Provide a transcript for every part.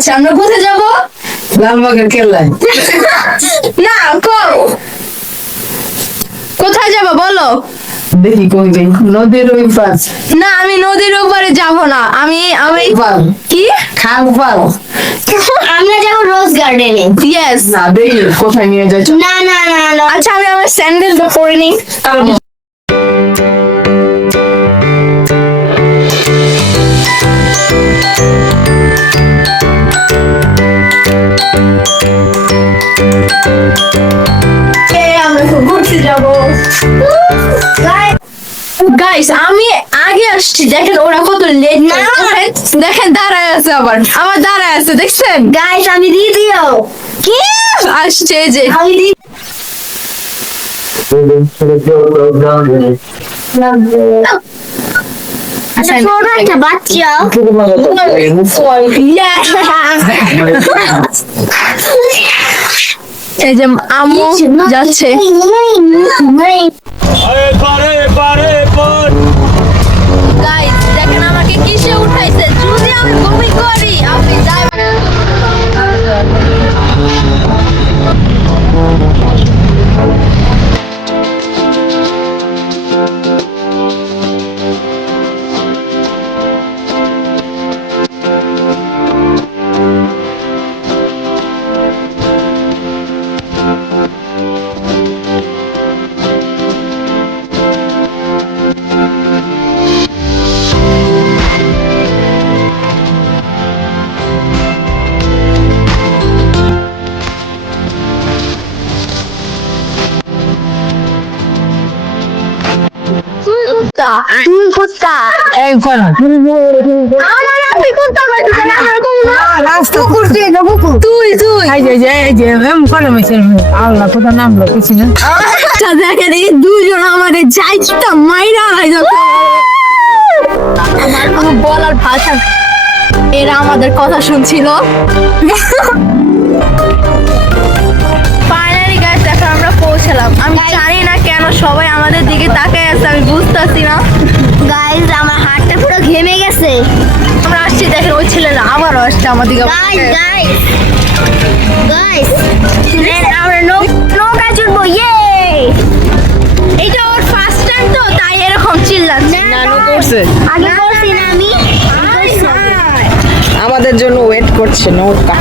যাচ্ছে আমরা কোথায় যাব? লালবাগের কেল্লায়। না কও। কোথায় যাব বলো? দেখি কই যাই। নদীর ওই পাশ না আমি নদীর উপরে যাব না। আমি আমি কি? খাল পাল। আমরা যাব রোজ গার্ডেনে ইয়েস না দেখি কোথায় নিয়ে যাচ্ছ। না না না না। আচ্ছা আমি আমার স্যান্ডেলটা পরে নিই। গাইস আমি আগে আসছি। দেখেন ওরা কত লেট না। দেখেন দাঁড়ায় আছে আবার। আমার দাঁড়ায় আছে দেখছেন? গাইস আমি দ্বিতীয় কি? আসছে যে। আমি আচ্ছা, ছোট একটা বাচ্চা। এই যে আম্মু যাচ্ছে। পারে পারে পর গাইস দেখেন আমাকে কিসে উঠাইছে? যদি আমি বমি করি আপনি যাবেন তুই তুই। আল্লাহ কিছু না। দুজন আমাদের যাইটা মাইরা হয় আমার কোনো বলার ভাষা। এরা আমাদের কথা শুনছিল। ফাইনালি গাইস এখন আমরা পৌঁছালাম। আমি জানি না কেন সবাই আমাদের দিকে তাকায় আছে আমি বুঝতেছি না। গাইস ঘেমে গেছে। আমরা আসছি দেখেন ওই ছেলেরা আবারও আসছে আমাদের দিকে। গাইস গাইস গাইস আমরা নৌ- নৌকা চড়বো ইয়ে এটা ওর ফার্স্ট টাইম তো তাই এরকম করছে। আগে করছি না আমি। আমাদের জন্য ওয়েট করছে নৌকা।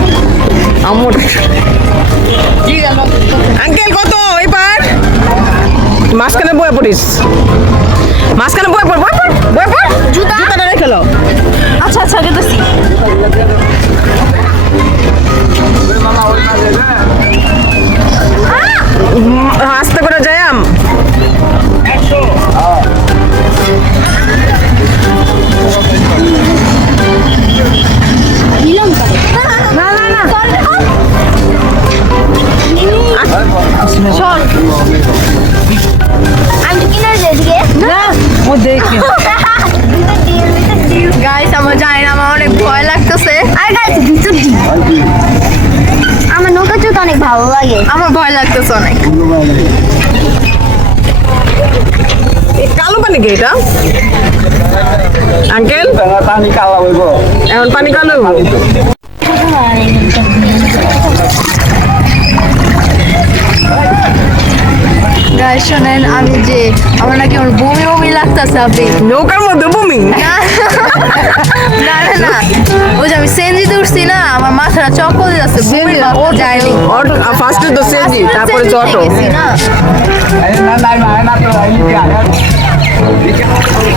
আমর আঙ্কেল কত ওই পার? মাঝখানে বয়ে পড়িস। মাঝখানে বই পড় বই পড় বই পড়। জুতা। জুতাটা রেখে লো আচ্ছা আচ্ছা গেতেছি আস্তে করে যাই বমি নৌকার মধ্যে বমি না না না না ওই যে আমি সেনজিতে উঠছি না আমার মাথাটা চক্কর যাচ্ছে বমি ও যায়নি অটো ফার্স্টে তো সেনজি তারপরে চটো না না না না তো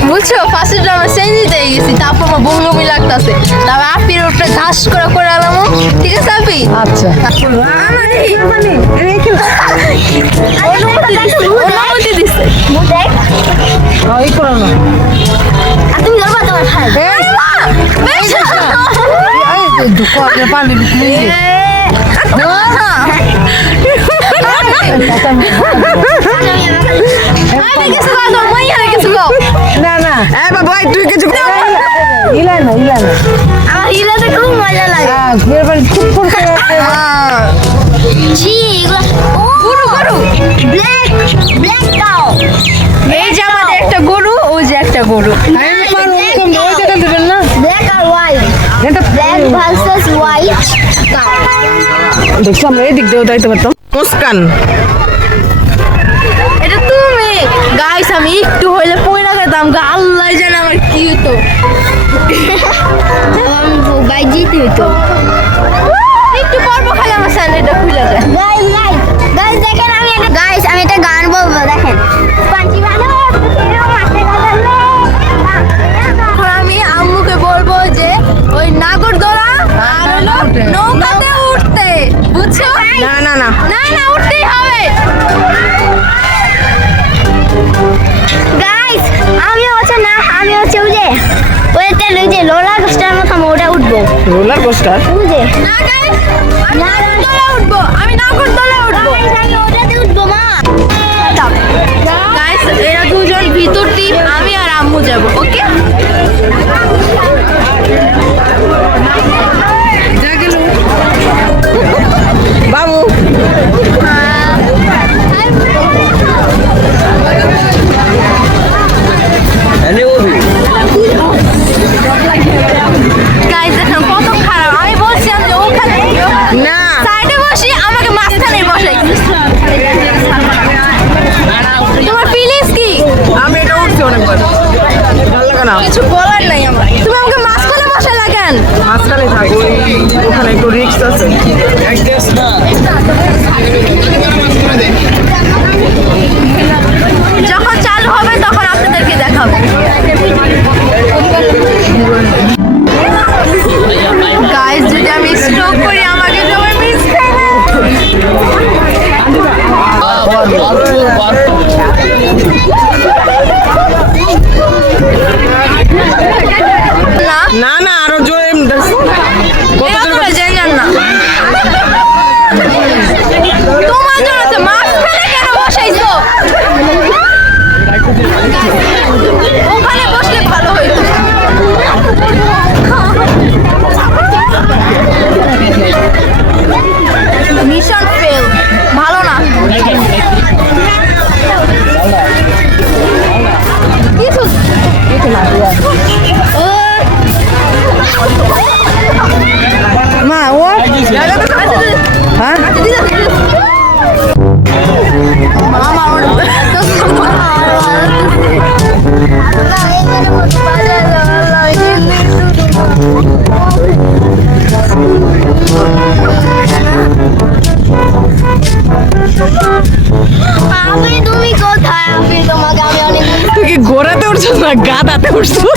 বুঝছ? ফার্স্টে আমরা সেনজিতে গেছি তারপর আমার বমি লাগতেছে। তারপর আপির উপরে ঘাস করে করে আলাম ঠিক আছে আপি? আচ্ছা। অনুমতি একটা গরু যে একটা গরু আর হোয়াইট হোয়াইট দেখছি আমরা এই দিক দিয়েও যাইতে পারতাম। মুস্কান। এটা তুমি গাইস আমি একটু হইলে পয়না খেতাম গা আল্লাহ জানে আমার কি হতো আমি গাই জিতে হইতো। একটু পর্ব খালাম আমার এটা খুলে দেয় আমি হচ্ছে ওই যে ওই একটা ওই যে লোলা কোস্টার মতো আমি ওটা উঠবো। রোলার কোস্টার ওই যে। না গাইস আমি নাগরদোলা উঠবো আমি নাগরদোলা উঠবো। আমি ওটাতে উঠবো মা। গাইস এরা দুজন ভিতরটি আমি আর আম্মু যাব ওকে? না গাদাতে উঠছো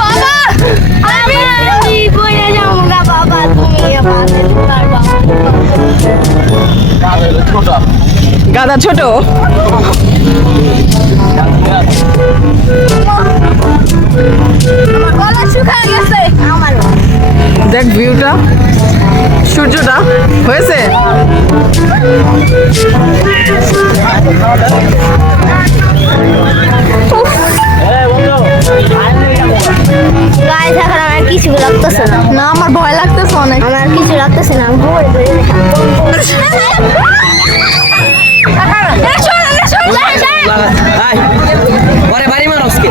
বাবা আমি যাব বাবা তুমি গাদা ছোট। দেখ ভিউটা সূর্যটা হয়েছে? গায়ে থাকার আমার কিছু লাগতেছে না না আমার ভয় লাগতেছে অনেক আমার কিছু লাগতেছে না আমি পরে বাড়ি মানুষ কে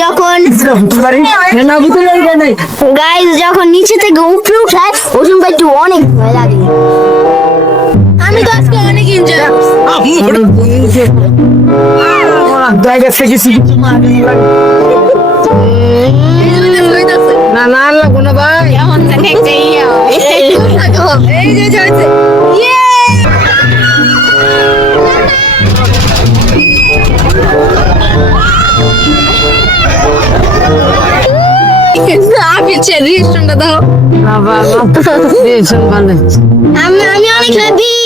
যখন গাইস যখন নিচে থেকে উপরে উঠায় ওই সময় একটু অনেক ভয় লাগে আমি তো আজকে অনেক এনজয় না না লাগবো না ভাই এই যে হয়েছে আমি রিয়েকশনটা দাও আমি আমি অনেক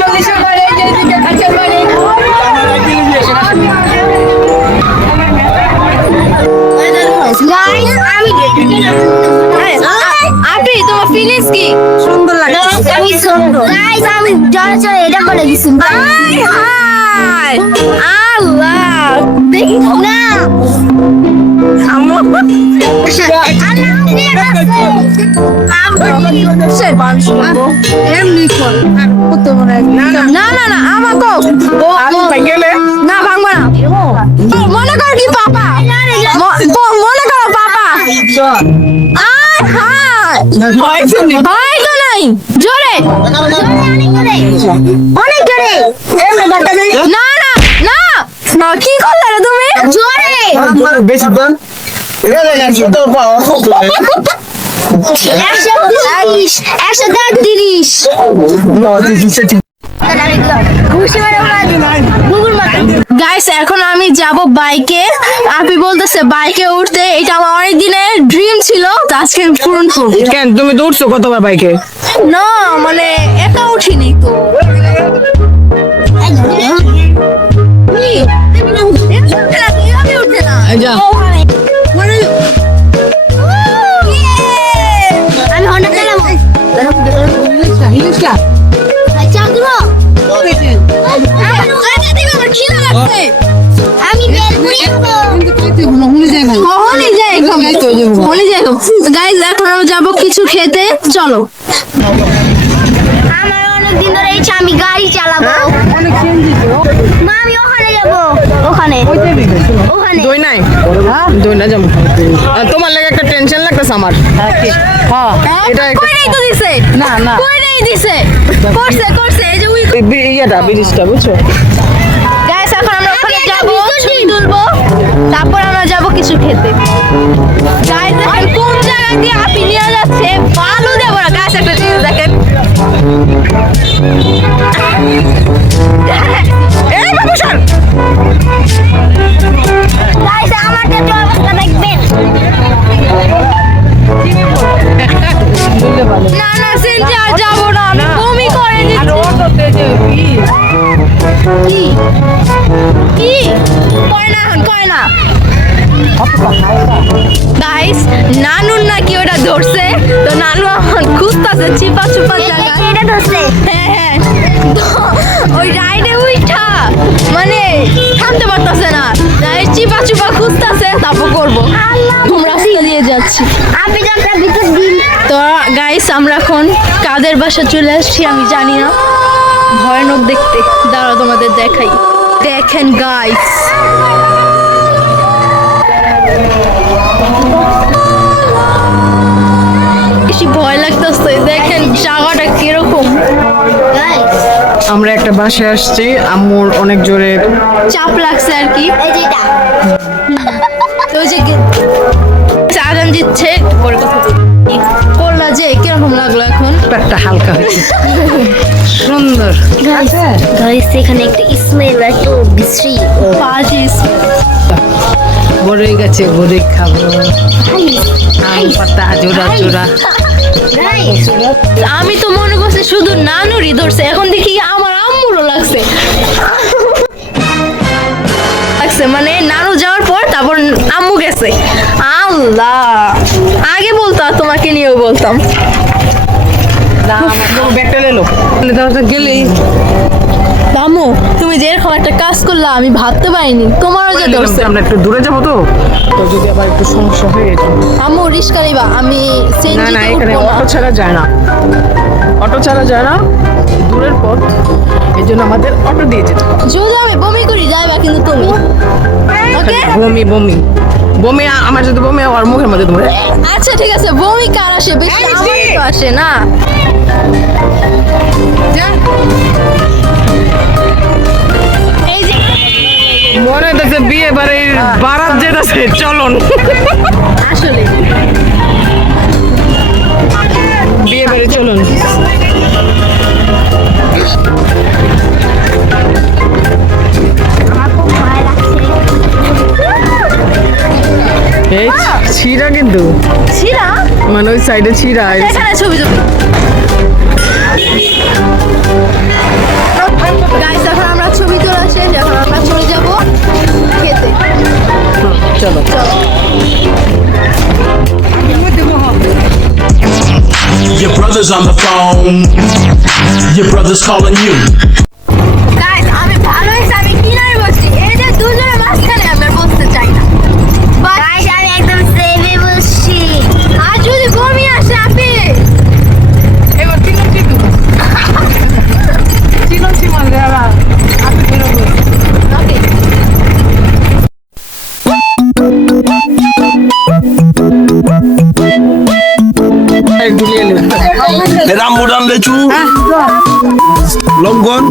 চল্লিশে করে এই যে এদিকে কাছে বাড়ি গাইস আমি আপনি তোমার ফিলিংস কি? সুন্দর লাগে আমি সুন্দর। গাইস আমি জল চলে এটা বলে দিছি। হাই হাই আল্লাহ। দেখি। না। এমনি না না না আমাকে আমি ভাই না ভাঙবো না। মনে কর কি পাপা? মনে করো পাপা? হায়। ভাই শুনি হয় তো নাই। জোরে। অনেক জোরে। না না না। না কি করলে রে তুমি? জোরে। বেশি তো একশো তিরিশ একশো তিরিশ খুশি মানে গুগল মাথা গাইস এখন আমি যাব বাইকে আপনি বলতেছে বাইকে উঠতে এটা আমার অনেক দিনের ড্রিম ছিল তো আজকে পূরণ করব। কেন তুমি তো উঠছো কতবার বাইকে? না মানে একা উঠিনি তো। মানে- আমি চালাবো। যাই গাইজ এখন আমরা যাব কিছু খেতে। চলো। আমার অনেক দিন ধরে ইচ্ছা আমি গাড়ি চালাবো। মা আমি ওখানে যাব। ওখানে। ওখানে। দই নাই দই না যাব তোমার লাগে একটা টেনশন লাগতেছে আমার। হ্যাঁ এটা কই তো দিছে? না না। কই নাই দিছে? করছে করছে এই যে উই এই বি- বুঝছ? গাইস এখন আমরা ওখানে যাব। ছবি তুলবো। তারপর কিছু খেতে। কোন জায়গা দিয়ে আপনি নিয়ে যাচ্ছে? ভালো দেবো না গাইস একটা জিনিস দেখেন। না না আর যাব না। আমি বমি করে দিচ্ছি কি? কি? করে না গাইস নানুর নাকি ওটা ধরছে? তো নানু এখন খুঁজতেছে চিপা চুপা জায়গা এটা ধরছে। হ্যাঁ হ্যাঁ। ওই রাইডে উইঠা। মানে থামতে পারতাছে না। চিপা চুপা খুঁজতাছে তারপর করব। রাস্তা দিয়ে যাচ্ছি। আপনি তো গাইস আমরা এখন কাদের বাসা চলে আসছি আমি জানি না। ভয়ানক দেখতে। দাঁড়াও তোমাদের দেখাই। দেখেন গাইস বেশি ভয় লাগতেছে। দেখেন জায়গাটা কীরকম। আমরা একটা বাসে আসছি। আম্মুর অনেক জোরে চাপ লাগছে আর কি। তো যে আগান দিচ্ছে। পরে কথা যে কীরকম লাগল এখন? পেটটা হালকা হয়েছে। সুন্দর। গাইস এখানে একটা স্মেল একটু বিশ্রী। পাঁচিস বড়ই গেছে বড়ই খাব। আম পাতা জোড়া জোড়া। আমি তো মনে করছি শুধু নানুরই ধরছে। এখন দেখি আমার লাগছে মানে নানু যাওয়ার পর তারপর আম্মু গেছে। আল্লাহ! আগে বলতো তোমাকে নিয়েও বলতাম। আম্মু তুমি যে এরকম একটা কাজ করলা আমি ভাবতে পারিনি। তোমারও যে ধরছে আমরা একটু দূরে যাব তো। তো যদি আবার একটু সমস্যা হয়ে আম্মু রিস্কা নিবা। আমি না না এখানে অটো ছাড়া যায় না। অটো ছাড়া যায় না। দূরের পথ। এই জন্য আমাদের অটো দিয়ে যেতে যদি আমি বমি করি যাইবা কিন্তু তুমি। ওকে বমি বমি। বমি আমার যদি বমি আর মুখের মধ্যে ধরে আচ্ছা ঠিক আছে বমি কার আসে? বেশি আমার তো আসে না। এই যে। মনে হচ্ছে বিয়ে বাড়ির বারাত যেতেছে চলন। আসলে। বিয়ে বাড়ি চলুন। কিন্তু ছিড়া? মানে ওই সাইডে ছিঁড়া এখানে ছবি তুলি। গাইস এখন আমরা ছবি তোলা শেষ এখন আমরা চলে যাব খেতে। চলো। চলো। Your brother's on the phone. Your brother's calling you. রামবুরান লেচু লঙ্ঘন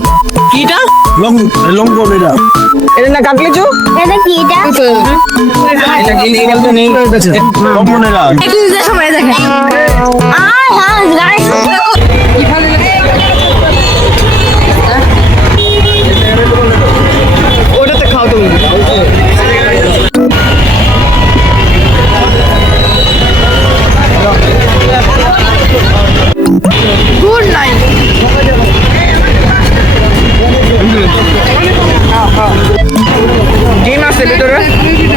কিটা? লং লঙ্ঘন এটা। এটা না কাকলিচু এটা কি এটা? এটা কি বলতে নেই। লঙ্ঘন এটা। একটু সময় দেখেন। আয় হ্যাঁ গাইস ডিম আছে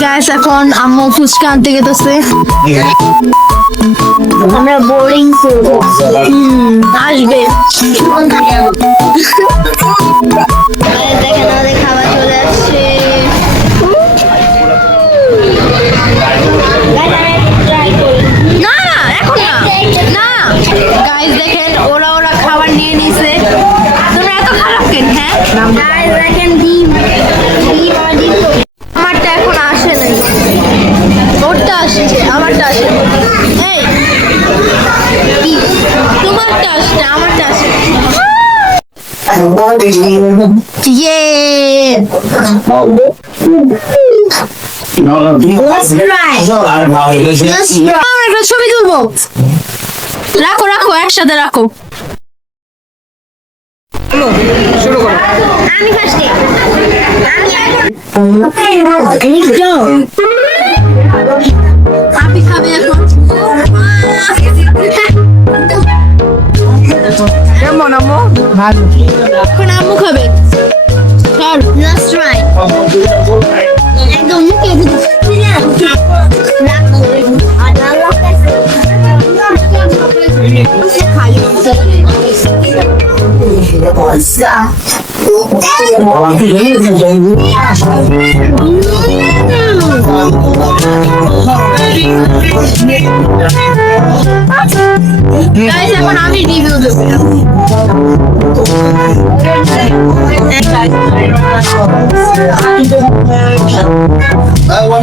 গ্যাস এখন আম্মু ফুচকা আনতে গেতেছে। আমরা বোরিং আসবে। ইয়ে ছবি তুলবো রাখো রাখো একসাথে রাখো শুরু করো আমি খাবে এখন কেমন আম্মু এখন আম্মু খাবে। চল লাস্ট ট্রাই একদম মুখে Thank you. গাইস এখন আমি রিভিউ দেবো। আমার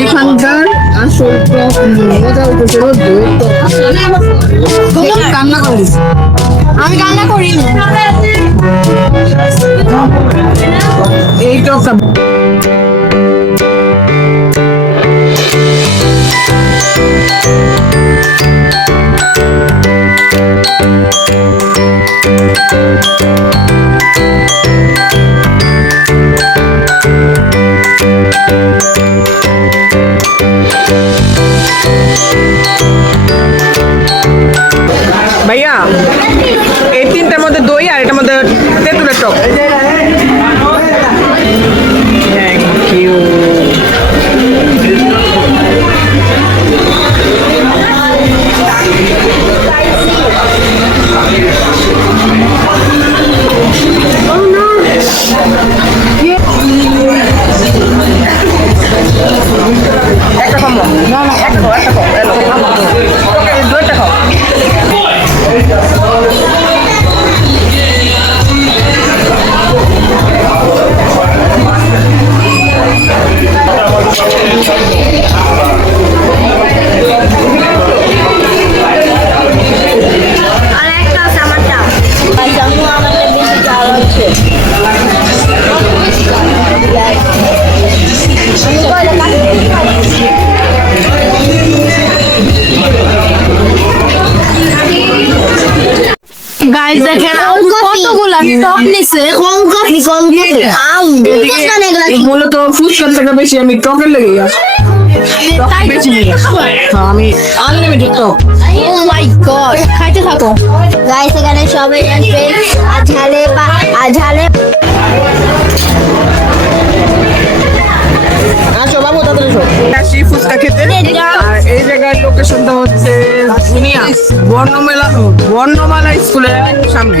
এখানকার আসল মজা হইতেছে কান্না করিস আমি কান্না করি এই টকটা গাইস দেখেন কতগুলা টক নিছে। কোন কফি আম? মূলত ফুচকার থেকে বেশি আমি টকের লেগে গেছি। হ্যাঁ, আমি আনলিমিটেড টক ও মাই গড খাইতে থাকো। গাইস এখানে সবাই আসবে। আঝালে বা আঝালে আসো বাবু তাড়াতাড়ি এসো ফুচকা খেতে। আর এই জায়গার লোকেশনটা হচ্ছে বর্ণমেলা বর্ণমালা স্কুলের সামনে।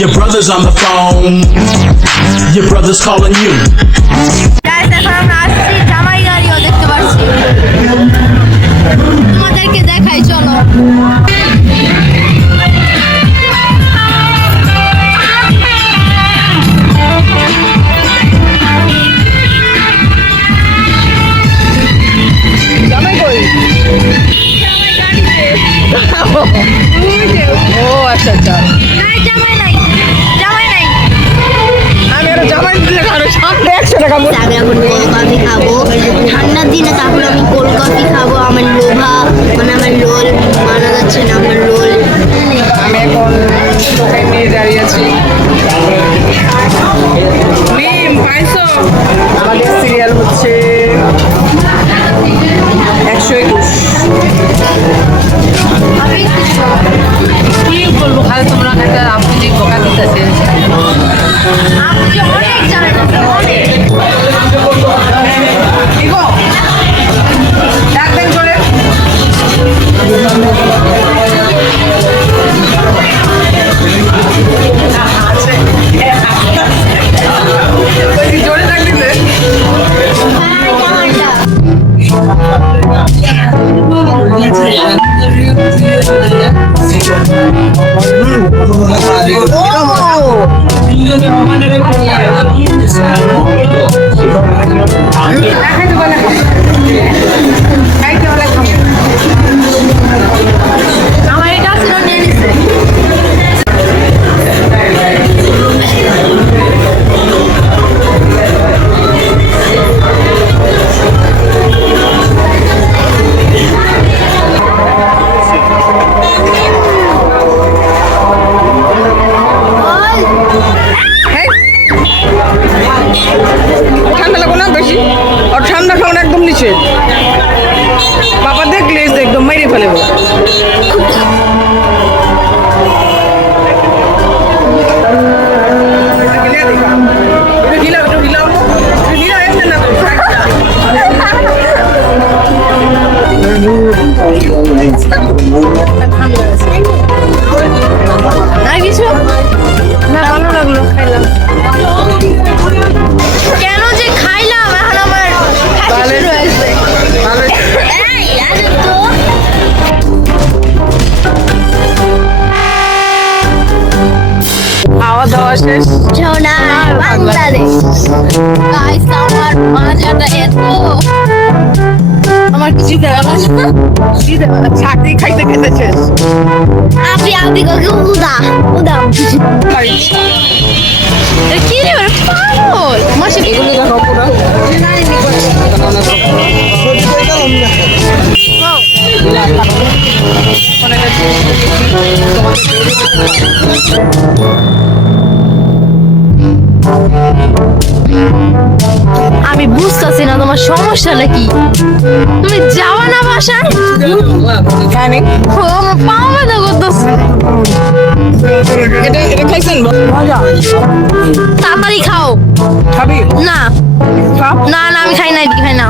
Your brother's on the phone. Your brother's calling you. জামাই গাড়িও দেখতে পাচ্ছি। তোমাদেরকে দেখাই। একশো টাকা। আমি খাব ঠান্ডার দিনে তারপর আমি কোল্ড কফি শেষ বুঝতেছি না তোমার সমস্যাটা কি? তুমি যাওয়া না বাসায়? ব্যথা করতেছে। তাড়াতাড়ি খাও। না। না না আমি খাই না এদিকে খাই না।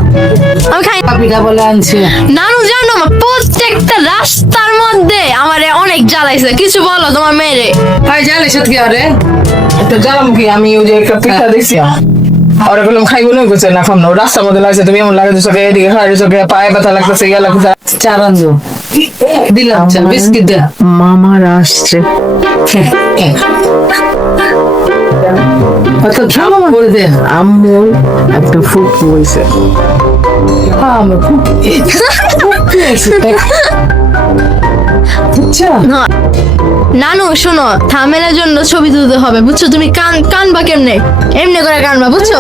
আমি খাই বলে আনছি। নানু জানো আমার প্রত্যেকটা রাস্তার মধ্যে আমারে অনেক জ্বালাইছে। কিছু বলো তোমার মেয়েরে। ভাই জানিস সত্যি আরে? এটা জানাম কি? আমি ওই যে একটা পিঠা দেখছি আর বললাম খাইবো না গেছে না খাম না। রাস্তার মধ্যে লাগছে তুমি এমন লাগে চোখে এদিকে খাই চোখে পায়ে ব্যথা লাগতেছে ইয়া লাগতেছে চার আনজো দিলাম বিস্কিট দে। মামার আসছে। আচ্ছা থামো বলে দে। আম্মু একটা ফুট বলছে হ্যাঁ আমার ফুট আচ্ছা। না। নানু শোনো থামেলের জন্য ছবি তুলতে হবে বুঝছ? তুমি কান কানবা কেমনে? এমনি করে কানবা বুঝছ?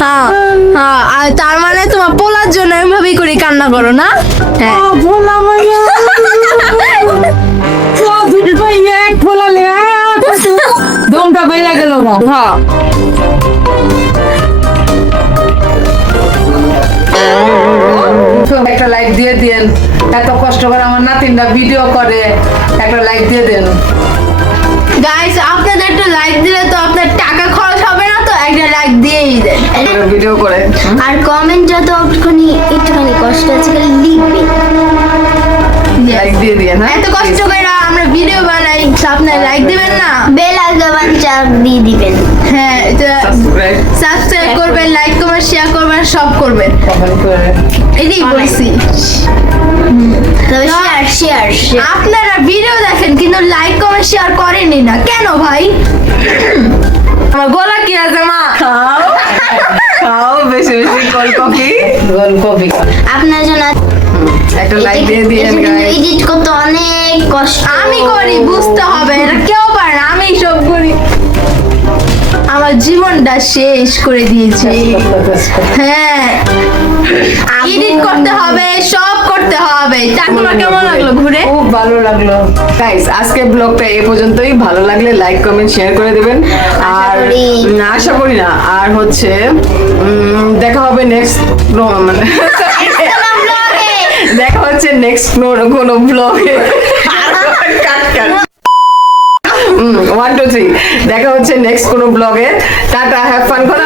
হ্যাঁ হ্যাঁ আর তার মানে তোমার পোলার জন্য এভাবেই করে কান্না করো না? হ্যাঁ। দমটা বেড়ে গেল না হ্যাঁ। একটা লাইক দিয়ে দেন এত কষ্ট করে আমার নাতিনরা ভিডিও করে। একটা লাইক দিয়ে দেন। গাইস আপনাদের একটা লাইক দিলে তো আপনার টাকা খরচ হবে না তো? একটা লাইক দিয়েই দেন। ভিডিও করে। আর কমেন্ট যত একটুখানি একটুখানি কষ্ট আছে লিখবে লাইক দিয়ে দেন হ্যাঁ? এত কষ্ট করে ভিডিও বানাই আপনার লাইক দিবেন না? বেল আইকন চাপ দিয়ে দিবেন। হ্যাঁ সাবস্ক্রাইব সাবস্ক্রাইব করবেন লাইক করবেন শেয়ার করবেন সব করবেন। এটাই বলছি। আপনারা ভিডিও দেখেন কিন্তু লাইক কমেন্ট শেয়ার করেনই না। কেন ভাই? আমার গলা কি আছে মা? বেশি বেশি গোল কফি গোল কফি আপনার জন্য একটা লাইক দিয়ে দিয়েন গাইস এডিট করতে অনেক কষ্ট। আমি করি বুঝতে হবে এটা কেউ পারে না আমি সব করি। আমার জীবনটা শেষ করে দিয়েছে। হ্যাঁ। এডিট করতে হবে সব করতে হবে। তা কেমন লাগল। ঘুরে? খুব ভালো লাগল। গাইস আজকে ব্লগটা এই পর্যন্তই। ভালো লাগলে লাইক কমেন্ট শেয়ার করে দেবেন। আর আশা করি না। আর হচ্ছে দেখা হবে নেক্সট মানে দেখা হচ্ছে নেক্সট কোনো ব্লগে ওয়ান টু থ্রি দেখা হচ্ছে নেক্সট কোনো ব্লগে টাটা হ্যাভ ফান করা